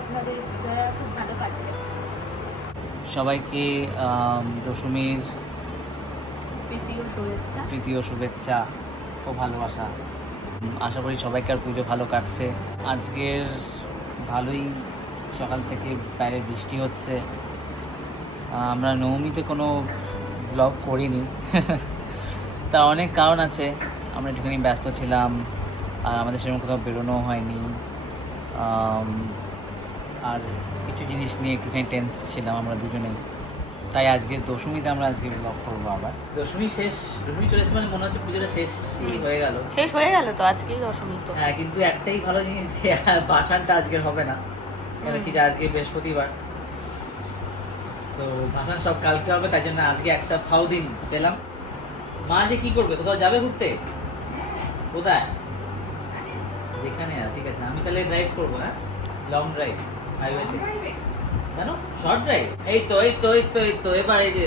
আপনাদের খুব ভালো কাটছে। সবাইকে দশমীর প্রীতি ও শুভেচ্ছা ও ভালোবাসা। আশা করি সবাইকার পুজো ভালো কাটছে। আজকের ভালোই সকাল থেকে বাইরে বৃষ্টি হচ্ছে। আমরা নবমীতে কোনো ব্লগ করিনি তার অনেক কারণ আছে। আমরা একটুখানি ব্যস্ত ছিলাম, আর আমাদের সেরকম কোথাও বেরোনোও হয়নি, আর কিছু জিনিস নিয়ে একটুখানি টেন্স ছিলাম আমরা দুজনেই। তাই আজকে দশমীতে আমরা আজকে ব্লগ করবো আবার। দশমী চলে এসেছে, মানে মনে হচ্ছে পুজোটা শেষ হয়ে গেল তো আজকেই দশমী তো। হ্যাঁ, কিন্তু একটাই ভালো জিনিস যে ভাসানটা আজকের হবে না, কেন কি আজকে বৃহস্পতিবার, তো ভাসান সব কালকে হবে। তাই জন্য আজকে একটা ফাও দিন পেলাম। মা যে কি করবে, কোথাও যাবে ঘুরতে? কোথায়? যেখানে। ঠিক আছে, আমি তাহলে ড্রাইভ করবো। হ্যাঁ, লং ড্রাইভ হাইওয়েতে। কেন শর্ট ড্রাইভ? এই তো এবার এই যে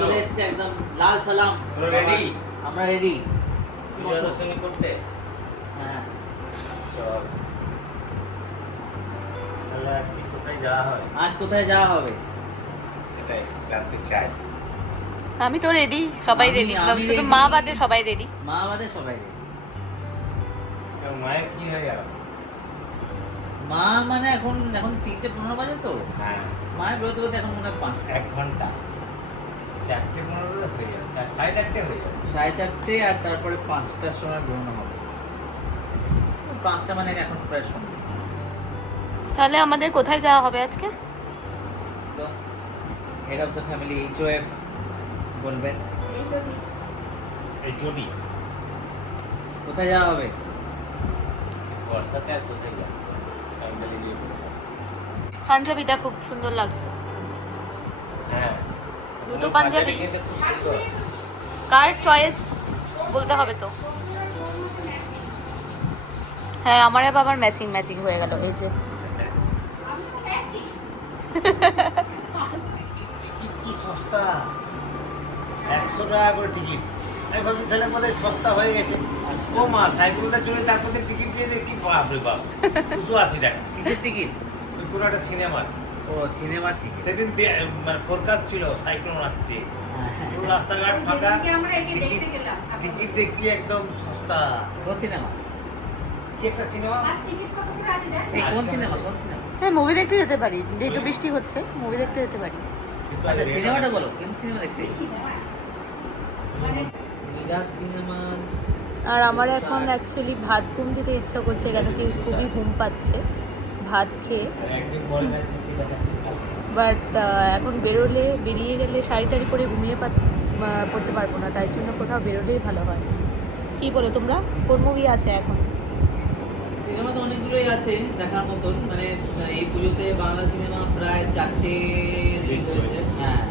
চলে এসছে একদম লাল সালাম। রেডি? আমরা রেডি করতে। হ্যাঁ, চল তাহলে আজকে কোথায় যাওয়া হয়? আজ কোথায় যাওয়া হবে সেটাই জানতে চাই। আমি তো রেডি, সবাই রেডি, শুধু মা বাদে সবাই রেডি। মায়ের কি হয় আর? মা মানে এখন 3:15 বাজে তো। হ্যাঁ, মায়ের বেরোতে বেরোতে এখন মনে হয় 5টা। 1 ঘন্টা 4:15 হয়ে যাবে, 4:30 হয়ে যাবে। 4:30, আর তারপরে 5টার সময় বেরোনো হবে। 5টা মানে এখন প্রায় সময়। তাহলে আমাদের কোথায় যাওয়া হবে আজকে? তো head of the family HOF বলবেন এই চলি কোথায় যাওয়া হবে। বর্ষাতে আর কোথায় যাবো? আমি তাহলে গিয়ে বসতাম। পাঞ্জাবিটা খুব সুন্দর লাগছে। হ্যাঁ, দুটো পাঞ্জাবি। খেতে খুব সুন্দর। কার চয়েস বলতে হবে তো। হ্যাঁ, আমার আর বাবার ম্যাচিং হয়ে গেল। এই যে টিকিট কি সস্তা, 100 টাকা করে টিকিট। আমি ভাবছি তাহলে বোধহয় সস্তা হয়ে গেছে। ও মা, সাইকেলটা চলে তারপরে টিকিট দিয়ে দেখছি বাপরে বাপ 280 টাকা। কিসের টিকিট? ওই কোনো একটা সিনেমার। ও, সিনেমার টিকিট। সেদিন মানে ফোরকাস্ট ছিল সাইক্লোন আসছে, পুরো রাস্তাঘাট ফাঁকা, টিকিট দেখছি একদম সস্তা। কোন সিনেমা? কি একটা সিনেমা? কোন সিনেমা? হ্যাঁ, মুভি দেখতে যেতে পারি, যেহেতু বৃষ্টি হচ্ছে মুভি দেখতে যেতে পারি। কিন্তু আচ্ছা, আগে সিনেমাটা বলো, কোন সিনেমা দেখতে? মিরাজ সিনেমা। আর আমার এখন অ্যাকচুয়ালি ভাত ঘুম দিতে ইচ্ছা করছে, কেন কি খুবই ঘুম পাচ্ছে ভাত খেয়ে। একদিন বলে না টিকিট দেখাচ্ছি কালকে। বাট এখন বেরিয়ে গেলে শাড়ি টাড়ি পরে ঘুমিয়ে পড়তে পারবো না, তাই জন্য কোথাও বেরোলেই ভালো হয়। কি বলো তোমরা, কোন মুভি আছে এখন? সিনেমা তো অনেকগুলোই আছে দেখার মতন, মানে এই পুজোতে বাংলা সিনেমা প্রায় 4টে রিলিজ হয়েছে। হ্যাঁ,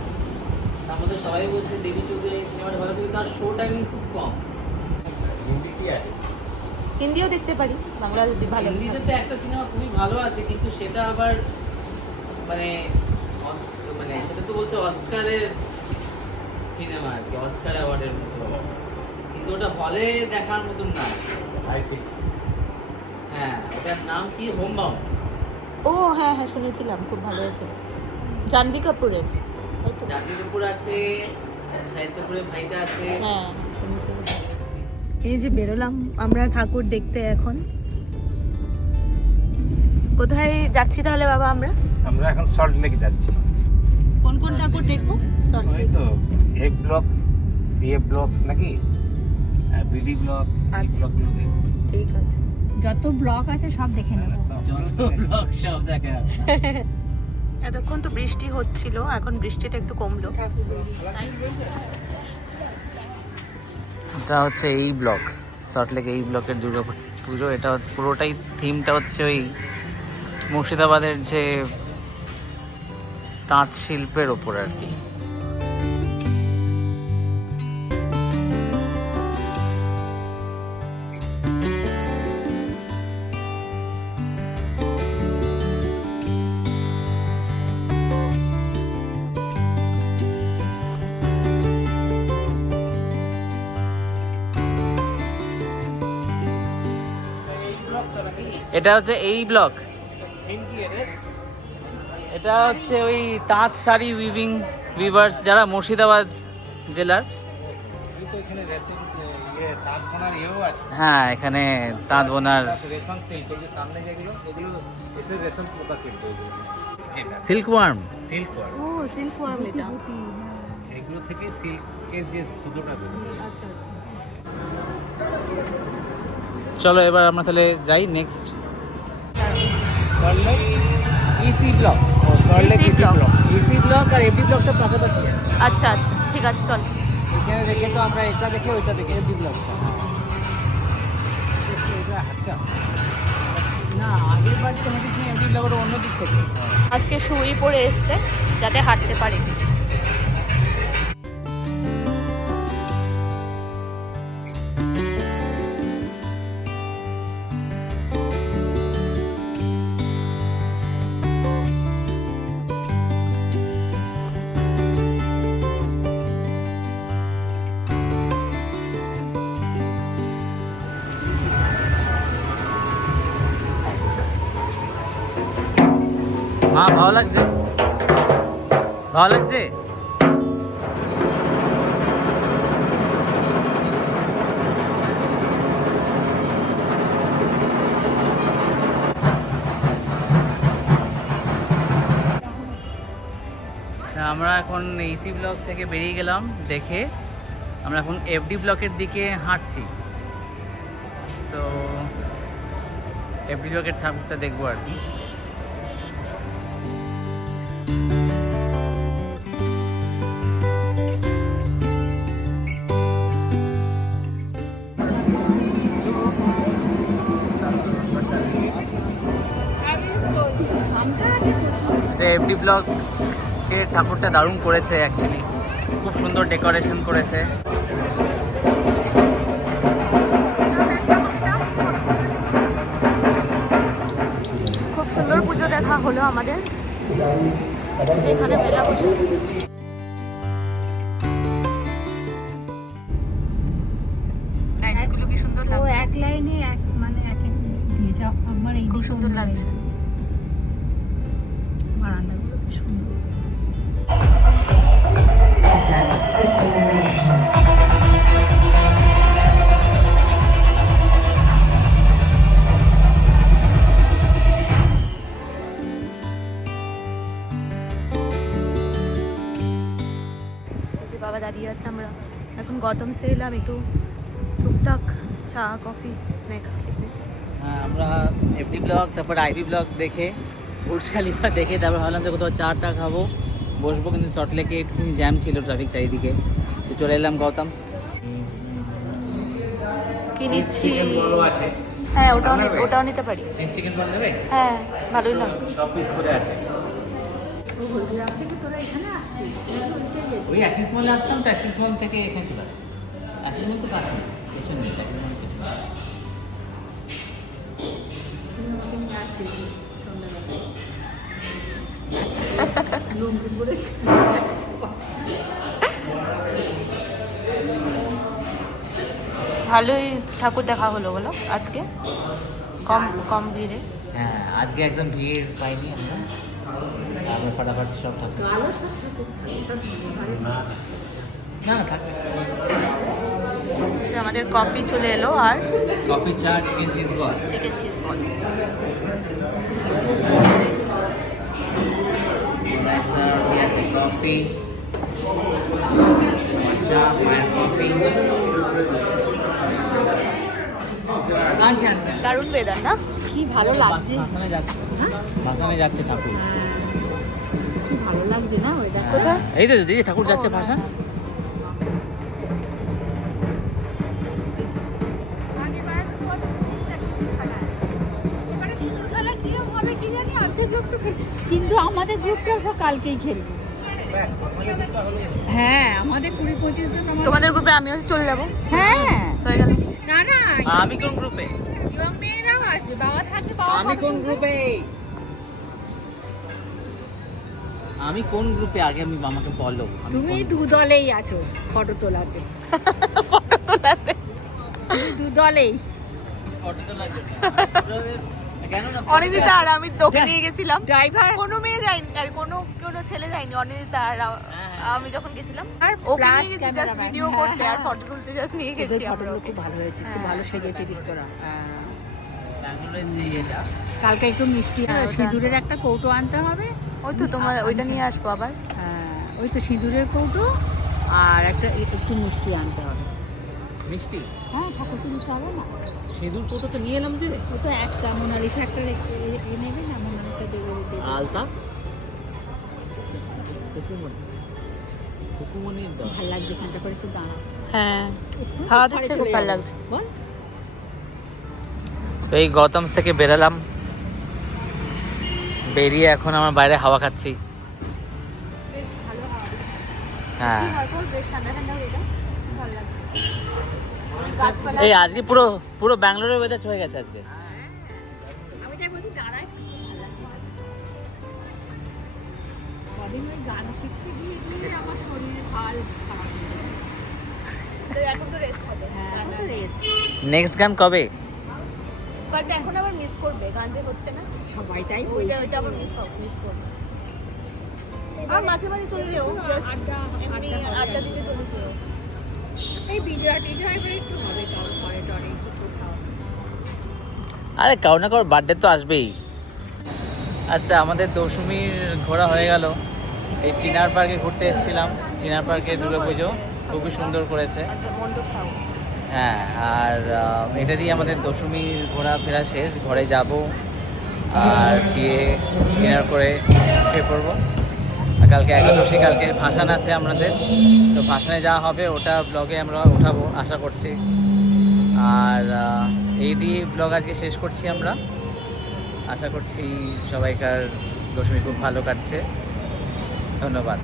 তার মধ্যে সবাই বলছে দেবী চৌধুরী সিনেমাটা ভালো, কিন্তু তার শো টাইমিং খুব কম। হিন্দি কি আছে? হিন্দিও দেখতে পারি, বাংলা যদি ভালো হিন্দিতে তো একটা সিনেমা খুবই ভালো আছে, কিন্তু সেটা আবার মানে সেটা তো বলছে অস্কারের সিনেমা আর কি, অস্কার অ্যাওয়ার্ডের মতো, কিন্তু ওটা হলে দেখার মতন না। আই ঠিক। হ্যাঁ, ওটার নাম কি? হোমবাউন্ড। ও হ্যাঁ হ্যাঁ, শুনেছিলাম খুব ভালো হয়েছে। জাহ্নবী কাপুরের, তাই তো? জাহ্নবী কাপুর আছে, শাহিদ কাপুরের ভাইটা আছে। হ্যাঁ, শুনেছি। এই যে বেরোলাম আমরা ঠাকুর দেখতে। এখন কোথায় যাচ্ছি তাহলে বাবা আমরা? আমরা এখন সল্ট লেক যাচ্ছি। কোন কোন ঠাকুর দেখবো? ওই তো এ ব্লক, সিএ ব্লক নাকি বিডি ব্লক, এই ব্লকগুলো দেখো। ঠিক আছে, যত ব্লক আছে সব দেখে নেব। যত ব্লগ সব দেখা যাবে। এতক্ষণ তো বৃষ্টি হচ্ছিল, এখন বৃষ্টিটা একটু কমলো। এটা হচ্ছে এই ব্লক, সল্টলেক এই ব্লকের দুর্গা পুজো। এটা পুরোটাই থিমটা হচ্ছে ওই মুর্শিদাবাদের যে তাঁত শিল্পের ওপর আর কি। এটা হচ্ছে এই ব্লক। থিম কি এটা হচ্ছে ওই তাঁত শাড়ি উইভার্স যারা মুর্শিদাবাদ জেলার। এখানে রেশম তাঁত বোনার ইয়েও আছে। হ্যাঁ, এখানে তাঁত বোনার রেশম সিল্ক, এই যে সামনে যেগুলো এগুলো এসে রেশম পোকা কেটে সিল্ক ওয়ার্ম। সিল্ক ওয়ার্ম, ও সিল্ক ওয়ার্ম এটা। এগুলো থেকে সিল্কের যে সুতোটা বেরোয়। আচ্ছা আচ্ছা। চলো এবার আমরা তাহলে যাই নেক্সট। সল্টলেক ইসি ব্লক, ও Salt Lake EC EC block. Block, EC block আর এফডি ব্লকটা পাশাপাশি। আচ্ছা আচ্ছা ঠিক আছে চল। এখানে দেখে তো আমরা এটা দেখে ওইটা দেখে এফডি ব্লকটা। এটা হাতটা না, আগের বার তো হেঁটেছি এফডি ব্লকের অন্য দিক থেকে। আজকে শুই পরে এসছে যাতে হাঁটতে পারে। মা ভালো লাগছে? ভালো লাগছে? আমরা এখন ইসি ব্লক থেকে বেরিয়ে গেলাম দেখে, আমরা এখন এফডি ব্লকের দিকে হাঁটছি। সো এফডি ব্লকের ঠাকুরটা দেখবো আর কি। এফডি ব্লকের ঠাকুরটা দারুণ করেছে অ্যাকচুয়ালি, খুব সুন্দর ডেকোরেশন করেছে। খুব সুন্দর পুজো দেখা হলো আমাদের, যেখানে মেলা বসেছে। লাইটসগুলো কি সুন্দর ও লাগছে। এক লাইনে এক মানে এক এক দিয়ে যাও, আমার এই খুব দিকে সুন্দর অন্য লাগছে। লাইনে। বারান্দাগুলো কি সুন্দর। এই যে বাবা দাঁড়িয়ে আছে, আমরা এখন গতমসে এলাম একটু টুকটাক চা কফি স্ন্যাক্স খেতে। হ্যাঁ, আমরা এফডি ব্লক তারপর আইভি ব্লক দেখে বুর্জ খালিফা দেখে তারপর ভাবলাম যে কোথাও চাটা খাবো, বসবো, কিন্তু সল্টলেকে একটুখানি জ্যাম ছিল ট্রাফিক চারিদিকে, তো চলে এলাম গৌতম। কি নিচ্ছি? চিকেন বলও আছে, হ্যাঁ ওটাও নিতে পারি। চিজ চিকেন বল দেবে? হ্যাঁ ভালোই লাগবে। সব পিস করে আছে। ও হলদিরাম থেকে তোরা এখানে আসতিস, ওই অ্যাক্সিস মলে আসতাম, তো অ্যাক্সিস মল থেকে এখানে চলে আসতাম। অ্যাক্সিস মল তো কাছে নেই, পেছনে নেই, অ্যাক্সিস মল পেছনে। ভালোই ঠাকুর দেখা হলো বলো আজকে, কম কম ভিড়ে। হ্যাঁ, আজকে একদম ভিড় পাইনি আমরা, আমরা ফাটাফাট সব ঠাকুর। না না থাকবে। আচ্ছা, আমাদের কফি চলে এলো আর কফি, চা, chicken cheese ball. Chicken cheese ball. আছে কফি, চা, কফি। আচ্ছা আচ্ছা, দারুণ বেদার না? কি ভালো লাগছে, ভাসানে যাচ্ছে, ভাসানে যাচ্ছে ঠাকুর। কি ভালো লাগছে না ওয়েদার। কোথায়? এই তো দিদি ঠাকুর যাচ্ছে ভাসান। কিন্তু আমাদের গ্রুপটা সব কালকেই খেলবে। হ্যাঁ, আমাদের 20-25 জন আমার। তোমাদের গ্রুপে আমিও চলে যাবো। হ্যাঁ, হয়ে গেল। না না, আমি কোন গ্রুপে? ইয়ং মেয়েরাও আসবে, বাবা থাকবে, বাবা আমি কোন গ্রুপে? আমি কোন গ্রুপে আগে আমি আমাকে বলো। আমি তুমি কোন- দু দলেই আছো ফটো তোলাতে, তুমি দু দলেই। ফটো তো লাগবে না। কেন না অনিন্দিতা আর আমি তোকে নিয়ে গেছিলাম, ড্রাইভার কোনো মেয়ে যায়নি আর কোনো ছেলে যায়নি, অনিন্দিতা আর আমি যখন গেছিলাম আর ওকে plus নিয়ে গেছি জাস্ট cameraman। ভিডিও হ্যাঁ, করতে আর হ্যাঁ। ফটো তুলতে জাস্ট নিয়ে গেছি তোদের আমরা ফটোগুলো ওকে। খুব ভালো হয়েছে, খুব ভালো সেজেছিস তোরা। ব্যাঙ্গালোরের যে এটা কালকে একটু মিষ্টি হ্যাঁ, ওটা সিঁদুরের একটা কৌটো আনতে হবে। ওই তো তোমার ওইটা নিয়ে আসবো আবার। হ্যাঁ, ওই তো সিঁদুরের কৌটো আর একটু মিষ্টি আনতে হবে। মিষ্টি হ্যাঁ, ঠাকুরকে দিতে হবে না? সিঁদুর কোটো তো নিয়ে এলাম যে ও তো একটা মোনালিসা একটা নেবে না, মোনালিসা দেবে দেবে। আলতা কুকুমনির দল ভাল লাগছে এখানটা করে একটু দাঁড়া। হ্যাঁ একটু খাওয়া পরে দিচ্ছে চলে খুব ভালো যাবো। লাগছে। বল। তো এই গৌতমস থেকে বেরালাম, বেরিয়ে এখন আমরা বাইরে হাওয়া খাচ্ছি। হ্যাঁ এই আজকে পুরো পুরো ব্যাঙ্গালোরের ওয়েদার হয়ে গেছে আজকে। আমি তাই বলছি দাঁড়াই। কদিন ওই গান শিখতে গিয়ে গিয়ে আমার শরীরের হাল খারাপ হয়ে গেছে। এখন তো রেস্ট হবে, হ্যাঁ, এখন তো rest। নেক্সট গান কবে? বাট এখন আবার মিস করবে, গান যে হচ্ছে না সবাই তাই ওইটা বলছে। ওইটা আবার মিস করবে। আর মাঝে মাঝে চলে যেও, জাস্ট এমনি আড্ডা দিতে চলে যেও। এই বিজয় টিজয় করে একটু হবে, কারণ পরে টরে একটু কোথাও। আরে কারো না কারো বার্থডে তো আসবেই। আচ্ছা, আমাদের দশমীর ঘোরা হয়ে গেল। এই চিনার পার্কে ঘুরতে এসেছিলাম। চিনার পার্কে দুর্গাপুজো খুবই সুন্দর করেছে। আর মণ্ডপ খাও। হ্যাঁ, আর এটা দিয়ে আমাদের দশমীর ঘোরাফেরা শেষ। ঘরে যাব আর গিয়ে ডিনার করে শুয়ে পড়বো। আর কালকে একাদশী, কালকে ভাসান আছে আমাদের, তো ভাসানে যাওয়া হবে, ওটা ব্লগে আমরা উঠাবো আশা করছি। আর এই দিয়ে ব্লগ আজকে শেষ করছি আমরা। আশা করছি সবাইকার দশমী খুব ভালো কাটছে। ধন্যবাদ।